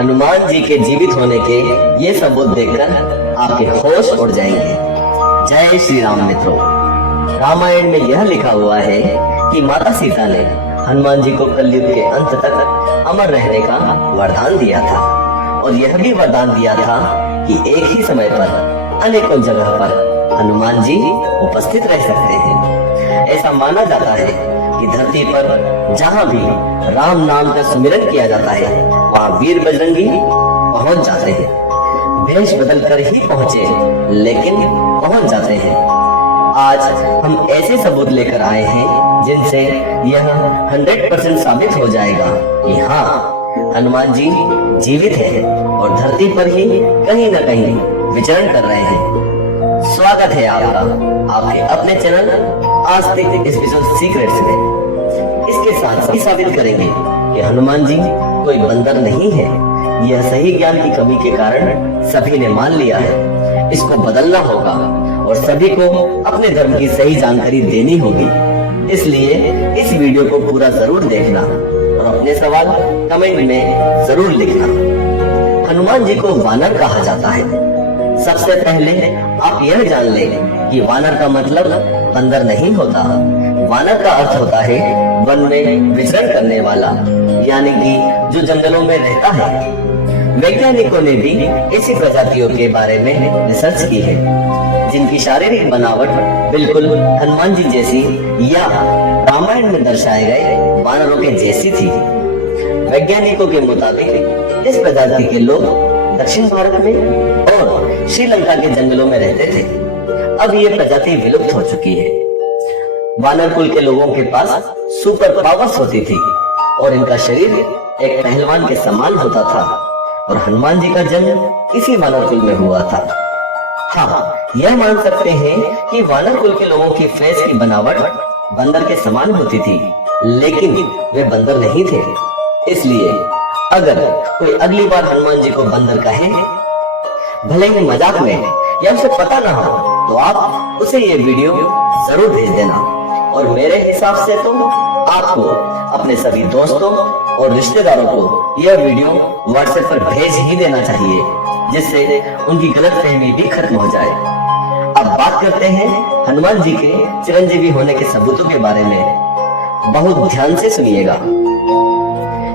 हनुमान जी के जीवित होने के ये सबूत देखकर आपके होश उड़ जाएंगे। जय श्री राम मित्रों। रामायण में यह लिखा हुआ है कि माता सीता ने हनुमान जी को कलयुग के अंत तक अमर रहने का वरदान दिया था और यह भी वरदान दिया था कि एक ही समय पर अनेकों जगह पर हनुमान जी उपस्थित रह सकते हैं। ऐसा माना जाता है कि धरती पर जहाँ भी राम नाम का सुमिरन किया जाता है वहाँ वीर बजरंगी पहुंच जाते हैं। भेष बदल कर ही पहुंचे लेकिन पहुंच जाते हैं। आज हम ऐसे सबूत लेकर आए हैं जिनसे यह 100% साबित हो जाएगा कि हाँ, हनुमान जी जीवित हैं और धरती पर ही कहीं न कहीं विचरण कर रहे हैं। स्वागत है आपका आपके अपने चैनल आस्तिक स्पेशल सीक्रेट्स में। इसके साथ ही साबित करेंगे कि हनुमान जी कोई बंदर नहीं है। यह सही ज्ञान की कमी के कारण सभी ने मान लिया है। इसको बदलना होगा और सभी को अपने धर्म की सही जानकारी देनी होगी। इसलिए इस वीडियो को पूरा जरूर देखना और अपने सवाल कमेंट में जरूर लिखना। हनुमान जी को वानर कहा जाता है। सबसे पहले आप यह जान लें कि वानर का मतलब बंदर नहीं होता। वानर का अर्थ होता है वन में विचरण करने वाला, यानी कि जो जंगलों में रहता है। वैज्ञानिकों ने भी ऐसी प्रजातियों के बारे में रिसर्च की है जिनकी शारीरिक बनावट बिल्कुल हनुमान जी जैसी या रामायण में दर्शाए गए वानरों के जैसी थी। वैज्ञानिकों के मुताबिक इस प्रजाति के लोग दक्षिण भारत में और श्रीलंका के जंगलों में रहते थे। अब ये प्रजाति विलुप्त हो चुकी है। वानर कुल के लोगों के पास सुपर पावर्स होती थी और इनका शरीर एक पहलवान के समान होता था और हनुमान जी का जन्म इसी वानर कुल में हुआ था। हाँ, यह मान सकते हैं कि वानर कुल के लोगों की फेस की बनावट बंदर के समान होती थी, लेकिन वे बंदर नहीं थे। इसलिए अगर कोई अगली बार हनुमान जी को बंदर कहे, भले ही मजाक में या उसे पता ना हो, तो आप उसे ये वीडियो जरूर भेज देना। और मेरे हिसाब से तो आपको अपने सभी दोस्तों और रिश्तेदारों को यह वीडियो व्हाट्सएप पर भेज ही देना चाहिए, जिससे उनकी गलतफहमी भी खत्म हो जाए। अब बात करते हैं हनुमान जी के चिरंजीवी होने के सबूतों के बारे में। बहुत ध्यान से सुनिएगा।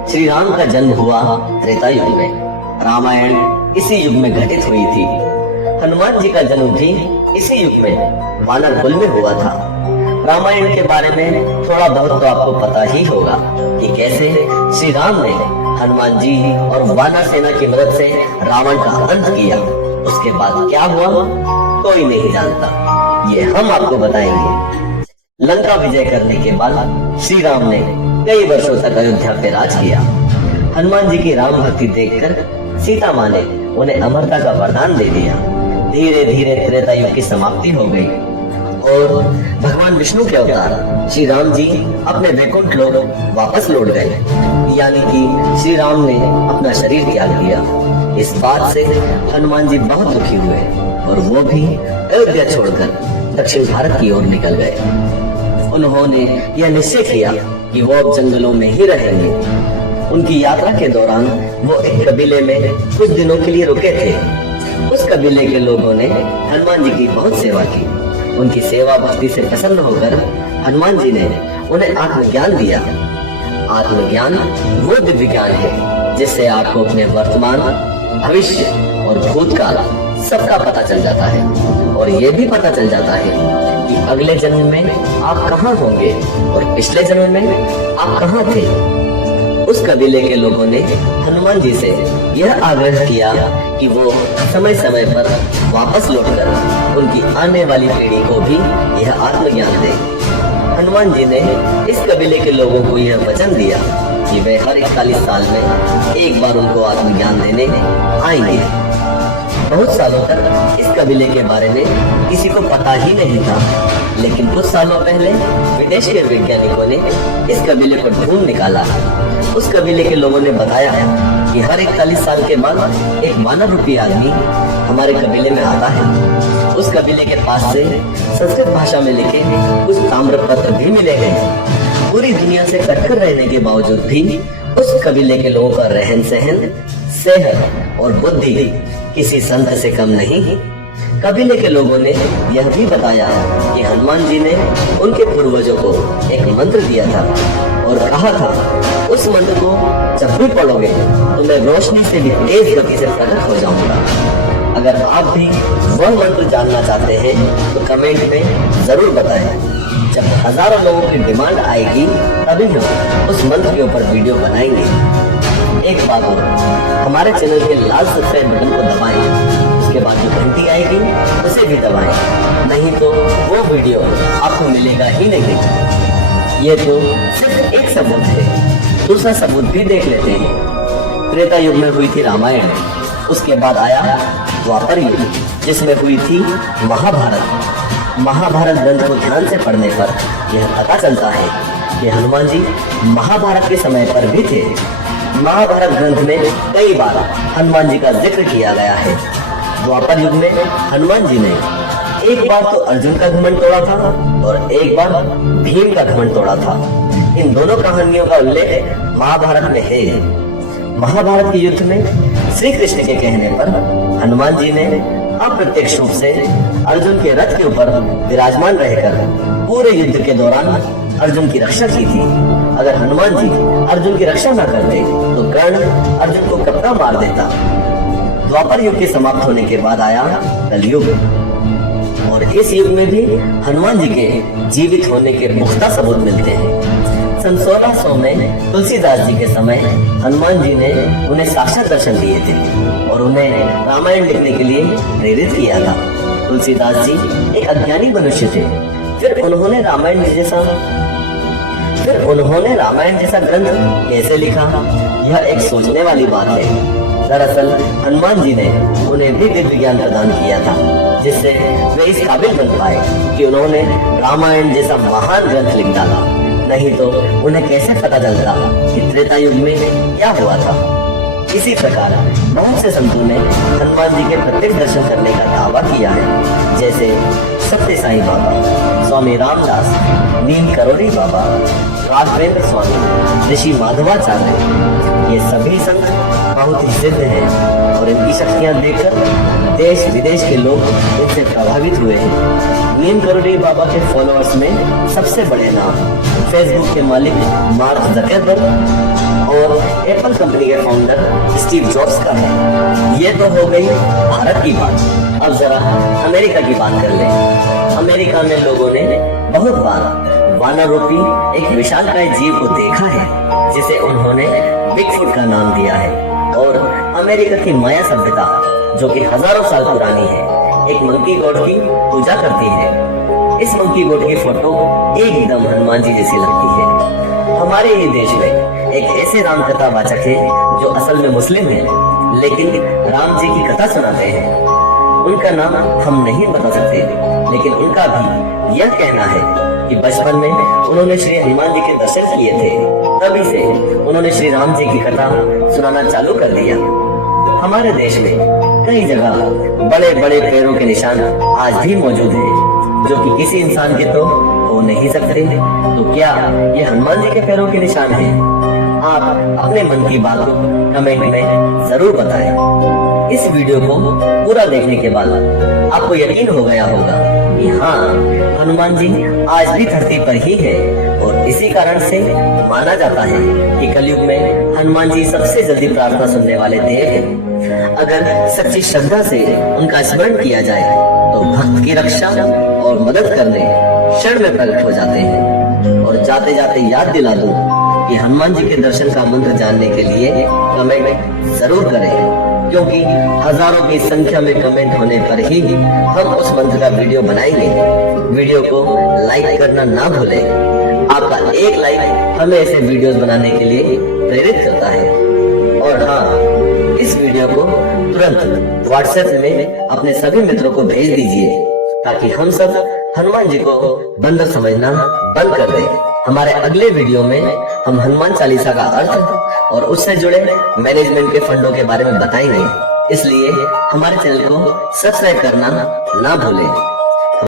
श्री राम का जन्म हुआ त्रेता युग में। रामायण इसी युग में घटित हुई थी। हनुमान जी का जन्म भी इसी युग में वानर कुल में हुआ था। रामायण के बारे में थोड़ा बहुत तो आपको पता ही होगा कि कैसे श्री राम ने हनुमान जी और वानर सेना की मदद से रावण का अंत किया। उसके बाद क्या हुआ कोई नहीं जानता, ये हम आपको बताएंगे। लंका विजय करने के बाद श्री राम ने कई वर्षों तक अयोध्या पे राज किया। हनुमान जी की राम भक्ति देखकर सीता माँ ने उन्हें अमरता का वरदान दे दिया। धीरे धीरे त्रेता युग की समाप्ति हो गई और भगवान विष्णु के अवतार श्री राम जी अपने वैकुंठ लोक वापस लौट गए, यानी कि श्री राम ने अपना शरीर त्याग दिया। इस बात से हनुमान जी बहुत दुखी हुए और वो भी अयोध्या छोड़कर दक्षिण भारत की ओर निकल गए। उन्होंने यह निश्चय किया कि वो अब जंगलों में ही रहेंगे। उनकी यात्रा के दौरान वो एक कबीले में कुछ दिनों के लिए रुके थे। उस कबीले के लोगों ने हनुमान जी की बहुत सेवा की। उनकी सेवा भक्ति से प्रसन्न होकर हनुमान जी ने उन्हें आत्मज्ञान दिया। आत्मज्ञान वो दिव्य ज्ञान है जिससे आपको अपने वर्तमान, भविष्य और भूतकाल सबका पता चल जाता है और ये भी पता चल जाता है कि अगले जन्म में आप कहाँ होंगे और पिछले जन्म में आप कहाँ थे। उस कबीले के लोगों ने हनुमान जी से यह आग्रह किया कि वो समय समय पर वापस लौटकर उनकी आने वाली पीढ़ी को भी यह आत्मज्ञान दे। हनुमान जी ने इस कबीले के लोगों को यह वचन दिया कि वे हर 41 साल में एक बार उनको आत्मज्ञान देने आएंगे। बहुत सालों तक इस कबीले के बारे में किसी को पता ही नहीं था, लेकिन कुछ सालों पहले विदेश के वैज्ञानिकों ने इस कबीले को ढूंढ निकाला। उस कबीले के लोगों ने बताया कि हर 41 साल के बाद एक वानर रूपी आदमी हमारे कबीले में आता है। उस कबीले के पास से संस्कृत भाषा में लिखे कुछ ताम्र पत्र भी मिले हैं। पूरी दुनिया से कटकर रहने के बावजूद भी उस कबीले के लोगों का रहन सहन सेहत और बुद्धि किसी संत से कम नहीं। कबीले के लोगों ने यह भी बताया कि हनुमान जी ने उनके पूर्वजों को एक मंत्र दिया था और कहा था, उस मंत्र को जब भी पढ़ोगे तो मैं रोशनी से भी तेज गति से प्रकट हो जाऊंगा। अगर आप भी वह मंत्र जानना चाहते हैं तो कमेंट में जरूर बताएं। जब हजारों लोगों की डिमांड आएगी तभी हम उस मंत्र के ऊपर वीडियो बनाएंगे। एक बात और, हमारे चैनल के लाल सब्सक्राइब बटन को दबाएं, उसके बाद जो घंटी आएगी उसे भी दबाएं, नहीं तो वो वीडियो आपको मिलेगा ही नहीं। ये तो सिर्फ एक सबूत है, दूसरा सबूत भी देख लेते हैं। त्रेता युग में हुई थी रामायण, उसके बाद आया द्वापर युग जिसमें हुई थी महाभारत। महाभारत ग्रंथ को ध्यान से पढ़ने पर यह पता चलता है कि हनुमान जी महाभारत के समय पर भी थे। महाभारत ग्रंथ में कई बार हनुमान जी का जिक्र किया गया है। द्वापर युग में हनुमान जी ने एक बार तो अर्जुन का घमंड तोड़ा था और एक बार भीम का घमंड तोड़ा था। इन दोनों कहानियों का उल्लेख महाभारत में है। महाभारत के युद्ध में श्री कृष्ण के कहने पर हनुमान जी ने अप्रत्यक्ष रूप से अर्जुन के रथ के ऊपर विराजमान रहकर पूरे युद्ध के दौरान अर्जुन की रक्षा की थी। अगर हनुमान जी अर्जुन की रक्षा न करते तो कर्ण अर्जुन को कपड़ा मार देता। द्वापर युग के समाप्त होने के बाद आया कलयुग और इस युग में भी हनुमान जी के जीवित होने के पुख्ता सबूत मिलते हैं। सन 1600 में तुलसीदास जी के समय हनुमान जी ने उन्हें साक्षात दर्शन दिए थे और उन्हें रामायण लिखने के लिए प्रेरित किया था। तुलसीदास जी एक अज्ञानी मनुष्य थे, फिर उन्होंने रामायण जैसा ग्रंथ कैसे लिखा, यह एक सोचने वाली बात है। दरअसल हनुमान जी ने उन्हें भी दिव्य ज्ञान प्रदान किया था जिससे वे इस काबिल बन पाए कि उन्होंने रामायण जैसा महान ग्रंथ लिख डाला। नहीं तो उन्हें कैसे पता चलता कि त्रेता युग में क्या हुआ था। इसी प्रकार बहुत से संतों ने हनुमान जी के प्रत्यक्ष दर्शन करने का दावा किया है, जैसे सत्य साईं बाबा, स्वामी रामदास, नीम करोड़ी बाबा, राघवेंद्र स्वामी, ऋषि माधवाचार्य। ये सभी संत बहुत ही सिद्ध हैं और इनकी शक्तियां देखकर देश विदेश के लोग इनसे प्रभावित हुए हैं। नीम करोड़ी बाबा के फॉलोअर्स में सबसे बड़े नाम फेसबुक के मालिक मार्क जकरबर्ग और एप्पल कंपनी के फाउंडर स्टीव जॉब्स का है। ये तो हो गई भारत की बात। अब जरा अमेरिका की बात कर लें। अमेरिका में लोगों ने बहुत बार वानर रूपी एक विशालकाय जीव को देखा है जिसे उन्होंने बिगफुट का नाम दिया है। और अमेरिका की माया सभ्यता जो कि हजारों साल पुरानी है, एक मंकी गॉड की पूजा करती है। इस मंकी गॉड की फोटो एकदम हनुमान जी जैसी लगती है। हमारे ही देश में एक ऐसे राम कथा वाचक है जो असल में मुस्लिम है लेकिन राम जी की कथा सुनाते हैं। उनका नाम हम नहीं बता सकते, लेकिन उनका भी यह कहना है कि बचपन में उन्होंने श्री हनुमान जी के दर्शन किए थे, तभी से उन्होंने श्री राम जी की कथा सुनाना चालू कर दिया। हमारे देश में कई जगह बड़े बड़े पैरों के निशान आज भी मौजूद हैं, जो कि किसी इंसान के तो हो नहीं सकते। तो क्या ये हनुमान जी के पैरों के निशान हैं? आप अपने मन की बात को कमेंट में जरूर बताएं। इस वीडियो को पूरा देखने के बाद आपको यकीन हो गया होगा कि हाँ, हनुमान जी आज भी धरती पर ही है और इसी कारण से माना जाता है कि कलयुग में हनुमान जी सबसे जल्दी प्रार्थना सुनने वाले देव हैं। अगर सच्ची श्रद्धा से उनका स्मरण किया जाए तो भक्त की रक्षा और मदद करने क्षण में प्रकट हो जाते हैं। और जाते जाते याद दिला दूं कि हनुमान जी के दर्शन का मंत्र जानने के लिए कमेंट जरूर करें, क्योंकि हजारों की संख्या में कमेंट होने पर ही हम उस मंत्र का वीडियो बनाएंगे। वीडियो को लाइक करना ना भूलें। आपका एक लाइक हमें ऐसे वीडियोस बनाने के लिए प्रेरित करता है। और हाँ, इस वीडियो को तुरंत व्हाट्सएप में अपने सभी मित्रों को भेज दीजिए ताकि हम सब हनुमान जी को बंदर समझना बंद कर दें। हमारे अगले वीडियो में हम हनुमान चालीसा का अर्थ और उससे जुड़े मैनेजमेंट के फंडों के बारे में बताएंगे, इसलिए हमारे चैनल को सब्सक्राइब करना ना भूलें।